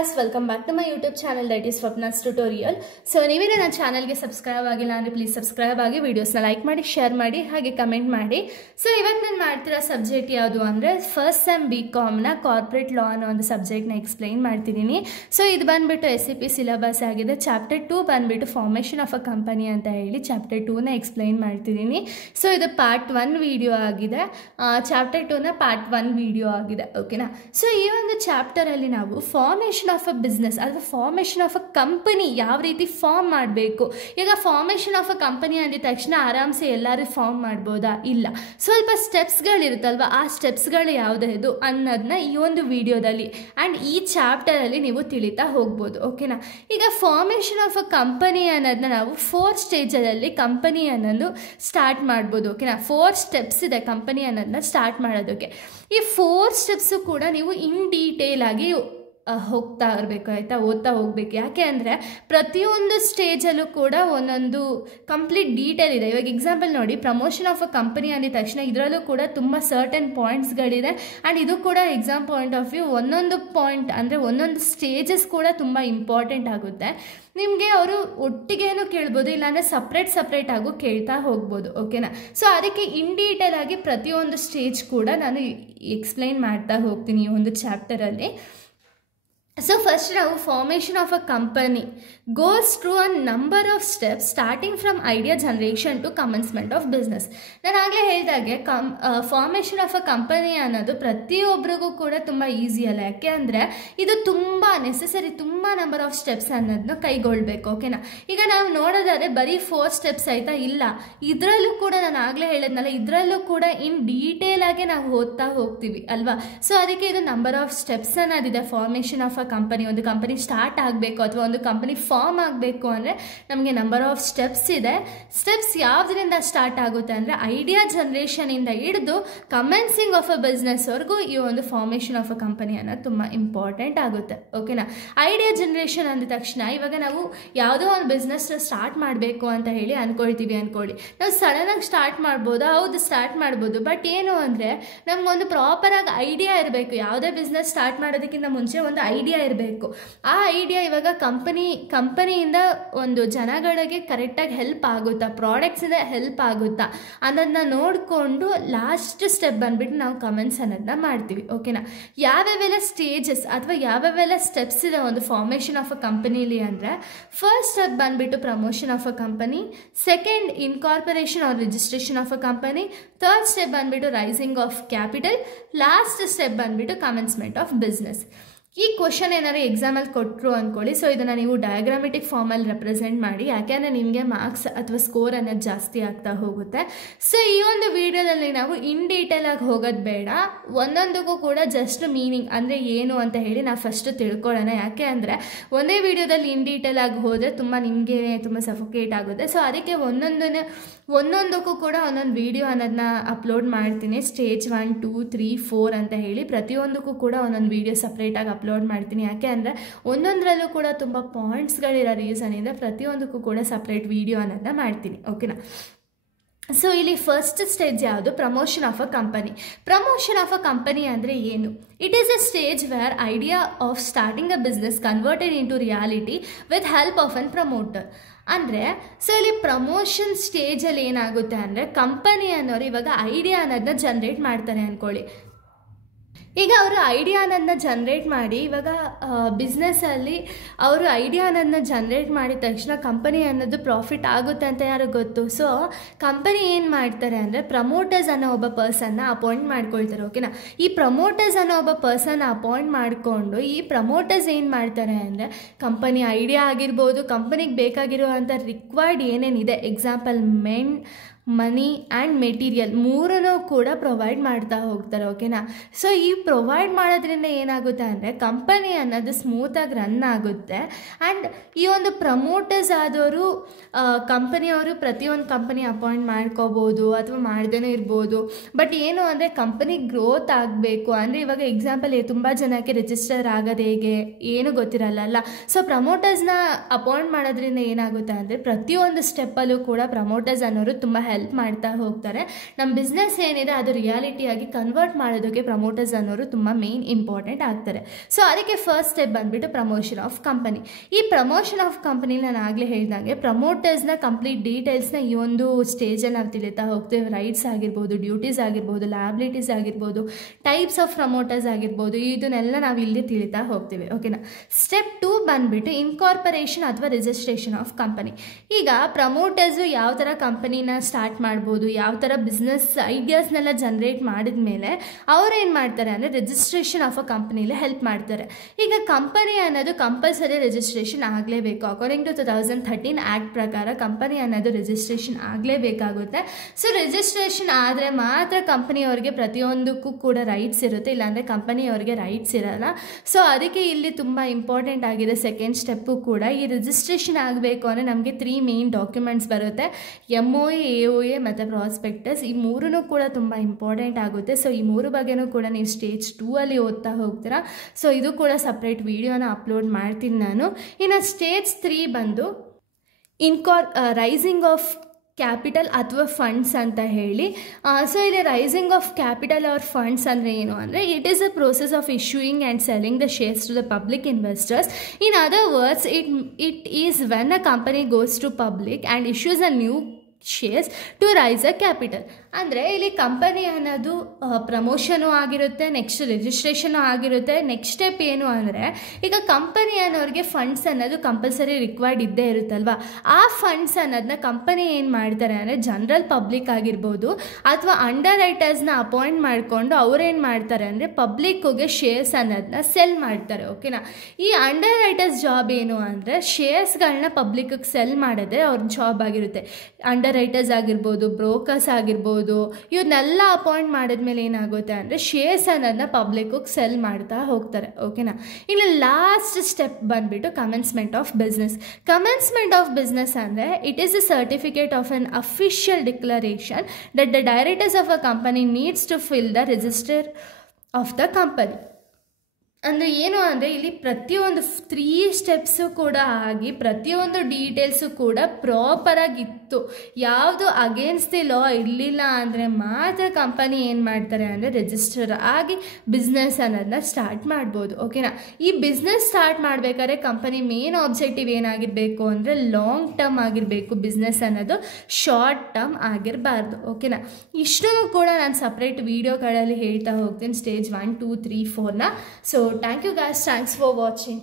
guys, welcome back to my YouTube channel that is Swapna's Tutorial. So ನೀವೇ ನನ್ನ ಚಾನೆಲ್ಗೆ subscribe ಆಗಿಲ್ಲ ಅಂದರೆ ಪ್ಲೀಸ್ ಸಬ್ಸ್ಕ್ರೈಬ್ ಆಗಿ ವಿಡಿಯೋಸ್ನ ಲೈಕ್ ಮಾಡಿ ಶೇರ್ ಮಾಡಿ ಹಾಗೆ ಕಮೆಂಟ್ ಮಾಡಿ. ಸೊ ಇವತ್ತು ನಾನು ಮಾಡ್ತಿರೋ ಸಬ್ಜೆಕ್ಟ್ ಯಾವುದು ಅಂದರೆ ಫಸ್ಟ್ ಸೆಮ್ BComನ ಕಾರ್ಪೊರೇಟ್ ಲಾ ಅನ್ನೋ ಒಂದು ಸಬ್ಜೆಕ್ಟ್ನ ಎಕ್ಸ್ಪ್ಲೈನ್ ಮಾಡ್ತಿದ್ದೀನಿ. ಸೊ ಇದು ಬಂದುಬಿಟ್ಟು SCP ಸಿಲೆಬಸ್ ಆಗಿದೆ. ಚಾಪ್ಟರ್ 2 ಬಂದುಬಿಟ್ಟು ಫಾರ್ಮೇಷನ್ ಆಫ್ ಅ ಕಂಪನಿ ಅಂತ ಹೇಳಿ ಚಾಪ್ಟರ್ 2ನ ಎಕ್ಸ್ಪ್ಲೈನ್ ಮಾಡ್ತಿದ್ದೀನಿ. ಸೊ ಇದು ಪಾರ್ಟ್ 1 ವಿಡಿಯೋ ಆಗಿದೆ, ಚಾಪ್ಟರ್ 2ನ ಪಾರ್ಟ್ 1 ವಿಡಿಯೋ ಆಗಿದೆ. ಓಕೆನಾ. ಸೊ ಈ ಒಂದು ಚಾಪ್ಟರಲ್ಲಿ ನಾವು ಫಾರ್ಮೇಷನ್ ಆಫ್ ಅ ಬಿಸ್ನೆಸ್ ಅಥವಾ ಫಾರ್ಮೇಷನ್ ಆಫ್ ಅ ಕಂಪನಿ ಯಾವ ರೀತಿ ಫಾರ್ಮ್ ಮಾಡಬೇಕು. ಈಗ ಫಾರ್ಮೇಷನ್ ಆಫ್ ಅ ಕಂಪನಿ ಅಂದಿದ ತಕ್ಷಣ ಆರಾಮ್ಸೆ ಎಲ್ಲರೂ ಫಾರ್ಮ್ ಮಾಡ್ಬೋದಾ? ಇಲ್ಲ, ಸ್ವಲ್ಪ ಸ್ಟೆಪ್ಸ್ಗಳಿರುತ್ತಲ್ವ, ಆ ಸ್ಟೆಪ್ಸ್ಗಳು ಯಾವುದಾದ್ರು ಅನ್ನೋದನ್ನ ಈ ಒಂದು ವಿಡಿಯೋದಲ್ಲಿ ಆ್ಯಂಡ್ ಈ ಚಾಪ್ಟರಲ್ಲಿ ನೀವು ತಿಳಿತಾ ಹೋಗ್ಬೋದು. ಓಕೆನಾ. ಈಗ ಫಾರ್ಮೇಷನ್ ಆಫ್ ಅ ಕಂಪನಿ ಅನ್ನೋದನ್ನ ನಾವು 4 ಸ್ಟೇಜಲ್ಲಿ ಕಂಪನಿ ಅನ್ನೋದು ಸ್ಟಾರ್ಟ್ ಮಾಡ್ಬೋದು. ಓಕೆನಾ. 4 ಸ್ಟೆಪ್ಸ್ ಇದೆ ಕಂಪನಿ ಅನ್ನೋದನ್ನ ಸ್ಟಾರ್ಟ್ ಮಾಡೋದಕ್ಕೆ. ಈ 4 ಸ್ಟೆಪ್ಸು ಕೂಡ ನೀವು ಇನ್ ಡೀಟೇಲ್ ಆಗಿ ಹೋಗ್ತಾ ಇರಬೇಕು, ಆಯಿತಾ, ಓದ್ತಾ ಹೋಗ್ಬೇಕು. ಯಾಕೆ ಅಂದರೆ ಪ್ರತಿಯೊಂದು ಸ್ಟೇಜಲ್ಲೂ ಕೂಡ ಒಂದೊಂದು ಕಂಪ್ಲೀಟ್ ಡೀಟೇಲ್ ಇದೆ. ಇವಾಗ ಎಕ್ಸಾಂಪಲ್ ನೋಡಿ, ಪ್ರಮೋಷನ್ ಆಫ್ ಅ ಕಂಪನಿ ಅಂದಿದ ತಕ್ಷಣ ಇದರಲ್ಲೂ ಕೂಡ ತುಂಬ ಸರ್ಟನ್ ಪಾಯಿಂಟ್ಸ್ಗಳಿದೆ ಆ್ಯಂಡ್ ಇದು ಕೂಡ ಎಕ್ಸಾಮ್ ಪಾಯಿಂಟ್ ಆಫ್ ವ್ಯೂ ಒಂದೊಂದು ಪಾಯಿಂಟ್ ಅಂದರೆ ಒಂದೊಂದು ಸ್ಟೇಜಸ್ ಕೂಡ ತುಂಬ ಇಂಪಾರ್ಟೆಂಟ್ ಆಗುತ್ತೆ. ನಿಮಗೆ ಅವರು ಒಟ್ಟಿಗೇನು ಕೇಳ್ಬೋದು, ಇಲ್ಲಾಂದರೆ ಸಪ್ರೇಟ್ ಆಗು ಕೇಳ್ತಾ ಹೋಗ್ಬೋದು. ಓಕೆನಾ. ಸೊ ಅದಕ್ಕೆ ಇನ್ ಡೀಟೇಲ್ ಆಗಿ ಪ್ರತಿಯೊಂದು ಸ್ಟೇಜ್ ಕೂಡ ನಾನು ಎಕ್ಸ್ಪ್ಲೈನ್ ಮಾಡ್ತಾ ಹೋಗ್ತೀನಿ ಈ ಒಂದು ಚಾಪ್ಟರಲ್ಲಿ. ಸೊ ಫಸ್ಟ್ ನಾವು formation of a company goes through a number of steps starting from idea generation to commencement of business. ನಾನು ಆಗಲೇ ಹೇಳಿದಾಗೆ ಫಾರ್ಮೇಷನ್ ಆಫ್ ಅ ಕಂಪನಿ ಅನ್ನೋದು ಪ್ರತಿಯೊಬ್ಬರಿಗೂ ಕೂಡ ತುಂಬ ಈಸಿ ಅಲ್ಲ. ಯಾಕೆ ಅಂದರೆ ಇದು ತುಂಬ ನೆಸೆಸರಿ, ತುಂಬ ನಂಬರ್ ಆಫ್ ಸ್ಟೆಪ್ಸ್ ಅನ್ನೋದನ್ನ ಕೈಗೊಳ್ಬೇಕು. ಓಕೆನಾ. ಈಗ ನಾವು ನೋಡೋದಾದ್ರೆ ಬರೀ 4 ಸ್ಟೆಪ್ಸ್ ಆಯಿತಾ, ಇಲ್ಲ, ಇದರಲ್ಲೂ ಕೂಡ ನಾನು ಆಗಲೇ ಹೇಳಿದ್ನಲ್ಲ, ಇದರಲ್ಲೂ ಕೂಡ ಇನ್ ಡೀಟೇಲ್ ಆಗಿ ನಾವು ಓದ್ತಾ ಹೋಗ್ತೀವಿ ಅಲ್ವಾ. ಸೊ ಅದಕ್ಕೆ ಇದು ನಂಬರ್ ಆಫ್ ಸ್ಟೆಪ್ಸ್ ಅನ್ನೋದಿದೆ. ಫಾರ್ಮೇಷನ್ ಆಫ್ ಅ ಕಂಪನಿ, ಒಂದು ಕಂಪನಿ ಸ್ಟಾರ್ಟ್ ಆಗಬೇಕು ಅಥವಾ ಒಂದು ಕಂಪನಿ ಫಾರ್ಮ್ ಆಗಬೇಕು ಅಂದರೆ ನಮಗೆ ನಂಬರ್ ಆಫ್ ಸ್ಟೆಪ್ಸ್ ಇದೆ. ಸ್ಟೆಪ್ಸ್ ಯಾವುದರಿಂದ ಸ್ಟಾರ್ಟ್ ಆಗುತ್ತೆ ಅಂದರೆ ಐಡಿಯಾ ಜನ್ರೇಷನಿಂದ ಹಿಡಿದು ಕಮೆನ್ಸಿಂಗ್ ಆಫ್ ಅ ಬಿಸ್ನೆಸ್ವರೆಗೂ ಈ ಒಂದು ಫಾರ್ಮೇಷನ್ ಆಫ್ ಅ ಕಂಪನಿ ಅನ್ನೋದು ತುಂಬ ಇಂಪಾರ್ಟೆಂಟ್ ಆಗುತ್ತೆ. ಓಕೆನಾ. ಐಡಿಯಾ ಜನ್ರೇಷನ್ ಅಂದ ತಕ್ಷಣ ಇವಾಗ ನಾವು ಯಾವುದೋ ಒಂದು ಬಿಸ್ನೆಸ್ನ ಸ್ಟಾರ್ಟ್ ಮಾಡಬೇಕು ಅಂತ ಹೇಳಿ ಅಂದ್ಕೊಳ್ತೀವಿ ಅಂದ್ಕೊಳ್ಳಿ. ನಾವು ಸಡನ್ನಾಗಿ ಸ್ಟಾರ್ಟ್ ಮಾಡ್ಬೋದು, ಹೌದು ಸ್ಟಾರ್ಟ್ ಮಾಡ್ಬೋದು. ಬಟ್ ಏನು ಅಂದರೆ ನಮಗೊಂದು ಪ್ರಾಪರಾಗಿ ಐಡಿಯಾ ಇರಬೇಕು. ಯಾವುದೇ ಬಿಸ್ನೆಸ್ ಸ್ಟಾರ್ಟ್ ಮಾಡೋದಕ್ಕಿಂತ ಮುಂಚೆ ಒಂದು ಐಡಿಯಾ ಇರಬೇಕು. ಆ ಐಡಿಯಾ ಇವಾಗ ಕಂಪನಿಯಿಂದ ಒಂದು ಜನಗಳಿಗೆ ಕರೆಕ್ಟಾಗಿ ಹೆಲ್ಪ್ ಆಗುತ್ತಾ, ಪ್ರಾಡಕ್ಟ್ಸಿಂದ ಹೆಲ್ಪ್ ಆಗುತ್ತಾ ಅನ್ನೋದನ್ನ ನೋಡಿಕೊಂಡು ಲಾಸ್ಟ್ ಸ್ಟೆಪ್ ಬಂದುಬಿಟ್ಟು ನಾವು ಕಮೆಂಟ್ಸ್ ಅನ್ನೋದನ್ನ ಮಾಡ್ತೀವಿ. ಓಕೆನಾ. ಯಾವ್ಯಾವೆಲ್ಲ ಸ್ಟೇಜಸ್ ಅಥವಾ ಯಾವ್ಯಾವೆಲ್ಲ ಸ್ಟೆಪ್ಸ್ ಇದೆ ಒಂದು ಫಾರ್ಮೇಷನ್ ಆಫ್ ಅ ಕಂಪನಿಲಿ ಅಂದರೆ ಫಸ್ಟ್ ಸ್ಟೆಪ್ ಬಂದುಬಿಟ್ಟು promotion of a company, second incorporation or registration of a company, third step ಬಂದುಬಿಟ್ಟು raising of capital, last step ಬಂದುಬಿಟ್ಟು ಕಮೆನ್ಸ್ಮೆಂಟ್ ಆಫ್ ಬಿಸ್ನೆಸ್. ಈ ಕ್ವಶನ್ ಏನಾದ್ರು ಎಕ್ಸಾಮಲ್ಲಿ ಕೊಟ್ಟರು ಅಂದ್ಕೊಳ್ಳಿ. ಸೊ ಇದನ್ನು ನೀವು ಡಯಾಗ್ರಾಮೆಟಿಕ್ ಫಾರ್ಮಲ್ಲಿ ರೆಪ್ರೆಸೆಂಟ್ ಮಾಡಿ, ಯಾಕೆಂದರೆ ನಿಮಗೆ ಮಾರ್ಕ್ಸ್ ಅಥವಾ ಸ್ಕೋರ್ ಅನ್ನೋದು ಜಾಸ್ತಿ ಆಗ್ತಾ ಹೋಗುತ್ತೆ. ಸೊ ಈ ಒಂದು ವಿಡಿಯೋದಲ್ಲಿ ನಾವು ಇನ್ ಡೀಟೇಲ್ ಆಗಿ ಹೋಗೋದು ಬೇಡ, ಒಂದೊಂದಕ್ಕೂ ಕೂಡ ಜಸ್ಟ್ ಮೀನಿಂಗ್ ಅಂದರೆ ಏನು ಅಂತ ಹೇಳಿ ನಾವು ಫಸ್ಟ್ ತಿಳ್ಕೊಳ್ಳೋಣ. ಯಾಕೆ ಅಂದರೆ ಒಂದೇ ವಿಡಿಯೋದಲ್ಲಿ ಇನ್ ಡೀಟೇಲ್ ಆಗಿ ಹೋದರೆ ನಿಮಗೆ ತುಂಬ ಸಫೋಕೇಟ್ ಆಗುತ್ತೆ. ಸೊ ಅದಕ್ಕೆ ಒಂದೊಂದಕ್ಕೂ ಕೂಡ ಒಂದೊಂದು ವಿಡಿಯೋ ಅನ್ನೋದನ್ನ ಅಪ್ಲೋಡ್ ಮಾಡ್ತೀನಿ. ಸ್ಟೇಜ್ 1, 2, 3, 4 ಅಂತ ಹೇಳಿ ಪ್ರತಿಯೊಂದಕ್ಕೂ ಕೂಡ ಒಂದೊಂದು ವಿಡಿಯೋ ಸಪ್ರೇಟಾಗಿ ಅಪ್ಲೋಡ್ ಮಾಡ್ತೀನಿ. ಯಾಕೆ ಅಂದರೆ ಒಂದೊಂದರಲ್ಲೂ ಕೂಡ ತುಂಬ ಪಾಯಿಂಟ್ಸ್ಗಳಿರೋ ರೀಸನಿಂದ ಪ್ರತಿಯೊಂದಕ್ಕೂ ಕೂಡ ಸಪ್ರೇಟ್ ವಿಡಿಯೋ ಅನ್ನೋದನ್ನ ಮಾಡ್ತೀನಿ. ಓಕೆನಾ. ಸೊ ಇಲ್ಲಿ ಫಸ್ಟ್ ಸ್ಟೇಜ್ ಯಾವುದು? Promotion of a company. Promotion of a company ಅಂದರೆ ಏನು? It is a stage where idea of starting a business converted into reality with help of an promoter. ಅಂದರೆ so ಇಲ್ಲಿ ಪ್ರಮೋಷನ್ ಸ್ಟೇಜಲ್ಲಿ ಏನಾಗುತ್ತೆ ಅಂದರೆ ಕಂಪನಿ ಅನ್ನೋರು ಇವಾಗ ಐಡಿಯಾ ಅನ್ನೋದನ್ನ ಜನ್ರೇಟ್ ಮಾಡ್ತಾರೆ ಅಂದ್ಕೊಳ್ಳಿ. ಈಗ ಅವರು ಐಡಿಯಾ ಅನ್ನೋದನ್ನ ಜನ್ರೇಟ್ ಮಾಡಿ ಇವಾಗ ಬಿಸ್ನೆಸ್ಸಲ್ಲಿ ಅವರು ಐಡಿಯಾ ಅನ್ನೋದನ್ನ ಜನ್ರೇಟ್ ಮಾಡಿದ ತಕ್ಷಣ ಕಂಪನಿ ಅನ್ನೋದು ಪ್ರಾಫಿಟ್ ಆಗುತ್ತೆ ಅಂತ ಯಾರಿಗೆ ಗೊತ್ತು? ಸೊ ಕಂಪನಿ ಏನು ಮಾಡ್ತಾರೆ ಅಂದರೆ ಪ್ರಮೋಟರ್ಸ್ ಅನ್ನೋ ಒಬ್ಬ ಪರ್ಸನ್ನ ಅಪಾಯಿಂಟ್ ಮಾಡ್ಕೊಳ್ತಾರೆ. ಓಕೆನಾ. ಈ ಪ್ರಮೋಟರ್ಸ್ ಅನ್ನೋ ಒಬ್ಬ ಪರ್ಸನ್ನ ಅಪಾಯಿಂಟ್ ಮಾಡಿಕೊಂಡು ಈ ಪ್ರಮೋಟರ್ಸ್ ಏನು ಮಾಡ್ತಾರೆ ಅಂದರೆ ಕಂಪನಿ ಐಡಿಯಾ ಆಗಿರ್ಬೋದು, ಕಂಪನಿಗೆ ಬೇಕಾಗಿರುವಂಥ ರಿಕ್ವೈರ್ಡ್ ಏನೇನಿದೆ, ಎಕ್ಸಾಂಪಲ್ ಮನಿ ಆ್ಯಂಡ್ ಮೆಟೀರಿಯಲ್ ಮೂರನ್ನೂ ಕೂಡ ಪ್ರೊವೈಡ್ ಮಾಡ್ತಾ ಹೋಗ್ತಾರೆ. ಓಕೆನಾ. ಸೊ ಈ ಪ್ರೊವೈಡ್ ಮಾಡೋದ್ರಿಂದ ಏನಾಗುತ್ತೆ ಅಂದರೆ ಕಂಪನಿ ಅನ್ನೋದು ಸ್ಮೂತಾಗಿ ರನ್ ಆಗುತ್ತೆ. ಆ್ಯಂಡ್ ಈ ಒಂದು ಪ್ರಮೋಟರ್ಸ್ ಆದವರು ಕಂಪನಿಯವರು ಪ್ರತಿಯೊಂದು ಕಂಪನಿ ಅಪಾಯಿಂಟ್ ಮಾಡ್ಕೋಬೋದು ಅಥವಾ ಮಾಡ್ದೇ ಇರ್ಬೋದು. ಬಟ್ ಏನು ಅಂದರೆ ಕಂಪನಿ ಗ್ರೋತ್ ಆಗಬೇಕು ಅಂದರೆ ಇವಾಗ ಎಕ್ಸಾಂಪಲ್ ತುಂಬ ಜನಕ್ಕೆ ರಿಜಿಸ್ಟರ್ ಆಗೋದು ಹೇಗೆ ಏನು ಗೊತ್ತಿರಲ್ಲ. ಸೊ ಪ್ರಮೋಟರ್ಸ್ನ ಅಪಾಯಿಂಟ್ ಮಾಡೋದ್ರಿಂದ ಏನಾಗುತ್ತೆ ಅಂದರೆ ಪ್ರತಿಯೊಂದು ಸ್ಟೆಪ್ಪಲ್ಲೂ ಕೂಡ ಪ್ರಮೋಟರ್ಸ್ ಅನ್ನೋರು ತುಂಬ ಹೆಲ್ಪ್ ಹೆಲ್ಪ್ ಮಾಡ್ತಾ ಹೋಗ್ತಾರೆ. ನಮ್ಮ ಬಿಸ್ನೆಸ್ ಏನಿದೆ ಅದು ರಿಯಾಲಿಟಿಯಾಗಿ ಕನ್ವರ್ಟ್ ಮಾಡೋದಕ್ಕೆ ಪ್ರಮೋಟರ್ಸ್ ಅನ್ನೋರು ತುಂಬ ಮೇನ್ ಇಂಪಾರ್ಟೆಂಟ್ ಆಗ್ತಾರೆ. ಸೊ ಅದಕ್ಕೆ ಫಸ್ಟ್ ಸ್ಟೆಪ್ ಬಂದುಬಿಟ್ಟು ಪ್ರಮೋಷನ್ ಆಫ್ ಕಂಪನಿ. ಈ ಪ್ರಮೋಷನ್ ಆಫ್ ಕಂಪನಿ ನಾನು ಆಗಲೇ ಹೇಳಿದಂಗೆ ಪ್ರಮೋಟರ್ಸ್ನ ಕಂಪ್ಲೀಟ್ ಡೀಟೇಲ್ಸ್ನ ಈ ಒಂದು ಸ್ಟೇಜಲ್ಲಿ ನಾವು ತಿಳಿತಾ ಹೋಗ್ತೇವೆ. ರೈಟ್ಸ್ ಆಗಿರ್ಬೋದು, ಡ್ಯೂಟೀಸ್ ಆಗಿರ್ಬೋದು, ಲಯಬಿಲಿಟೀಸ್ ಆಗಿರ್ಬೋದು, ಟೈಪ್ಸ್ ಆಫ್ ಪ್ರಮೋಟರ್ಸ್ ಆಗಿರ್ಬೋದು, ಇದನ್ನೆಲ್ಲ ನಾವು ಇಲ್ಲಿ ತಿಳಿತಾ ಹೋಗ್ತೀವಿ. ಓಕೆನಾ. ಸ್ಟೆಪ್ 2 ಬಂದುಬಿಟ್ಟು ಇನ್ಕಾರ್ಪೊರೇಷನ್ ಅಥವಾ ರಿಜಿಸ್ಟ್ರೇಷನ್ ಆಫ್ ಕಂಪನಿ. ಈಗ ಪ್ರಮೋಟರ್ಸು ಯಾವ ಥರ ಕಂಪನಿನ ಸ್ಟಾರ್ಟ್ ಮಾಡ್ಬೋದು, ಯಾವ ಥರ ಬಿಸ್ನೆಸ್ ಐಡಿಯಾಸ್ನೆಲ್ಲ ಜನ್ರೇಟ್ ಮಾಡಿದ ಮೇಲೆ ಅವ್ರು ಏನು ಮಾಡ್ತಾರೆ ಅಂದರೆ ರಿಜಿಸ್ಟ್ರೇಷನ್ ಆಫ್ ಅ ಕಂಪನಿಲಿ ಹೆಲ್ಪ್ ಮಾಡ್ತಾರೆ. ಈಗ ಕಂಪನಿ ಅನ್ನೋದು ಕಂಪಲ್ಸರಿ ರಿಜಿಸ್ಟ್ರೇಷನ್ ಆಗಲೇಬೇಕು. ಅಕಾರ್ಡಿಂಗ್ ಟು 2013 ಆ್ಯಕ್ಟ್ ಪ್ರಕಾರ ಕಂಪನಿ ಅನ್ನೋದು ರಿಜಿಸ್ಟ್ರೇಷನ್ ಆಗಲೇಬೇಕಾಗುತ್ತೆ. ಸೊ ರಿಜಿಸ್ಟ್ರೇಷನ್ ಆದರೆ ಮಾತ್ರ ಕಂಪನಿಯವ್ರಿಗೆ ಪ್ರತಿಯೊಂದಕ್ಕೂ ಕೂಡ ರೈಟ್ಸ್ ಇರುತ್ತೆ, ಇಲ್ಲಾಂದರೆ ಕಂಪನಿಯವ್ರಿಗೆ ರೈಟ್ಸ್ ಇರಲ್ಲ. ಸೊ ಅದಕ್ಕೆ ಇಲ್ಲಿ ತುಂಬ ಇಂಪಾರ್ಟೆಂಟ್ ಆಗಿದೆ ಸೆಕೆಂಡ್ ಸ್ಟೆಪ್ಪು ಕೂಡ. ಈ ರಿಜಿಸ್ಟ್ರೇಷನ್ ಆಗಬೇಕು ಅಂದರೆ ನಮಗೆ 3 ಮೇನ್ ಡಾಕ್ಯುಮೆಂಟ್ಸ್ ಬರುತ್ತೆ, MOA, AOA ಮತ್ತು ಪ್ರಾಸ್ಪೆಕ್ಟಸ್. ಈ ಮೂರೂ ಕೂಡ ತುಂಬ ಇಂಪಾರ್ಟೆಂಟ್ ಆಗುತ್ತೆ. ಸೊ ಈ ಮೂರು ಬಗ್ಗೆನೂ ಕೂಡ ನೀವು ಸ್ಟೇಜ್ 2 ಅಲ್ಲಿ ಓದ್ತಾ ಹೋಗ್ತೀರಾ. ಸೊ ಇದು ಕೂಡ ಸಪ್ರೇಟ್ ವಿಡಿಯೋನ ಅಪ್ಲೋಡ್ ಮಾಡ್ತೀನಿ ನಾನು. ಇನ್ನು ಸ್ಟೇಜ್ 3 ಬಂದು ರೈಸಿಂಗ್ ಆಫ್ ಕ್ಯಾಪಿಟಲ್ ಅಥವಾ ಫಂಡ್ಸ್ ಅಂತ ಹೇಳಿ. ಸೊ ಇಲ್ಲಿ raising of capital or funds ಅಂದರೆ ಏನು ಅಂದರೆ it is a process of issuing and selling the shares to the public investors. In other words it is when a company goes to public and issues a new shares to raise a capital. ಅಂದರೆ ಇಲ್ಲಿ company ಅನ್ನೋದು promotion ಆಗಿರುತ್ತೆ, next registration ಆಗಿರುತ್ತೆ. Next step ಏನು ಅಂದರೆ ಈಗ company ಅನ್ನೋರಿಗೆ funds ಅನ್ನೋದು compulsory required ಇದ್ದೇ ಇರುತ್ತಲ್ವ. ಆ ಫಂಡ್ಸ್ ಅನ್ನೋದನ್ನ ಕಂಪನಿ ಏನು ಮಾಡ್ತಾರೆ ಅಂದರೆ ಜನರಲ್ ಪಬ್ಲಿಕ್ ಆಗಿರ್ಬೋದು ಅಥವಾ ಅಂಡರ್ ರೈಟರ್ಸ್ನ ಅಪಾಯಿಂಟ್ ಮಾಡಿಕೊಂಡು ಅವ್ರೇನು ಮಾಡ್ತಾರೆ ಅಂದರೆ ಪಬ್ಲಿಕ್ಕಿಗೆ ಶೇರ್ಸ್ ಅನ್ನೋದನ್ನ ಸೆಲ್ ಮಾಡ್ತಾರೆ. ಓಕೆನಾ. ಈ ಅಂಡರ್ ರೈಟರ್ಸ್ ಜಾಬ್ ಏನು ಅಂದರೆ ಶೇರ್ಸ್ಗಳನ್ನ ಪಬ್ಲಿಕ್ಗೆ ಸೆಲ್ ಮಾಡೋದೇ ಅವ್ರ ಜಾಬ್ ಆಗಿರುತ್ತೆ. ಅಂಡರ್ ರೈಟರ್ಸ್ ಆಗಿರ್ಬೋದು, ಬ್ರೋಕರ್ಸ್ ಆಗಿರ್ಬೋದು, ಇವನ್ನೆಲ್ಲ ಅಪಾಯಿಂಟ್ ಮಾಡಿದ್ಮೇಲೆ ಏನಾಗುತ್ತೆ ಅಂದರೆ ಶೇರ್ಸ್ ಅನ್ನೋದನ್ನ ಪಬ್ಲಿಕ್ಕಿಗೆ ಸೆಲ್ ಮಾಡ್ತಾ ಹೋಗ್ತಾರೆ. ಓಕೆನಾ. ಇನ್ನು ಲಾಸ್ಟ್ ಸ್ಟೆಪ್ ಬಂದುಬಿಟ್ಟು commencement of business. Commencement of business ಅಂದರೆ it is a certificate of an official declaration that the directors of a company needs to fill the register of the company. ಅಂದರೆ ಏನು ಅಂದರೆ ಇಲ್ಲಿ ಪ್ರತಿಯೊಂದು 3 ಸ್ಟೆಪ್ಸು ಕೂಡ ಆಗಿ ಪ್ರತಿಯೊಂದು ಡೀಟೇಲ್ಸು ಕೂಡ ಪ್ರಾಪರಾಗಿತ್ತು, ಯಾವುದು ಅಗೇನ್ಸ್ಟ್ ದಿ ಲಾ ಇರಲಿಲ್ಲ ಅಂದರೆ ಮಾತ್ರ ಕಂಪನಿ ಏನು ಮಾಡ್ತಾರೆ ಅಂದರೆ ರಿಜಿಸ್ಟರ್ ಆಗಿ ಬಿಸ್ನೆಸ್ ಅನ್ನೋದನ್ನ ಸ್ಟಾರ್ಟ್ ಮಾಡ್ಬೋದು. ಓಕೆನಾ. ಈ ಬಿಸ್ನೆಸ್ ಸ್ಟಾರ್ಟ್ ಮಾಡಬೇಕಾದ್ರೆ ಕಂಪನಿ ಮೇನ್ ಆಬ್ಜೆಕ್ಟಿವ್ ಏನಾಗಿರಬೇಕು ಅಂದರೆ ಲಾಂಗ್ ಟರ್ಮ್ ಆಗಿರಬೇಕು. ಬಿಸ್ನೆಸ್ ಅನ್ನೋದು ಶಾರ್ಟ್ ಟರ್ಮ್ ಆಗಿರಬಾರ್ದು. ಓಕೆನಾ. ಇಷ್ಟೂ ಕೂಡ ನಾನು ಸಪ್ರೇಟ್ ವೀಡಿಯೋಗಳಲ್ಲಿ ಹೇಳ್ತಾ ಹೋಗ್ತೀನಿ ಸ್ಟೇಜ್ 1, 2, 3, 4ನ. So thank you guys, thanks for watching.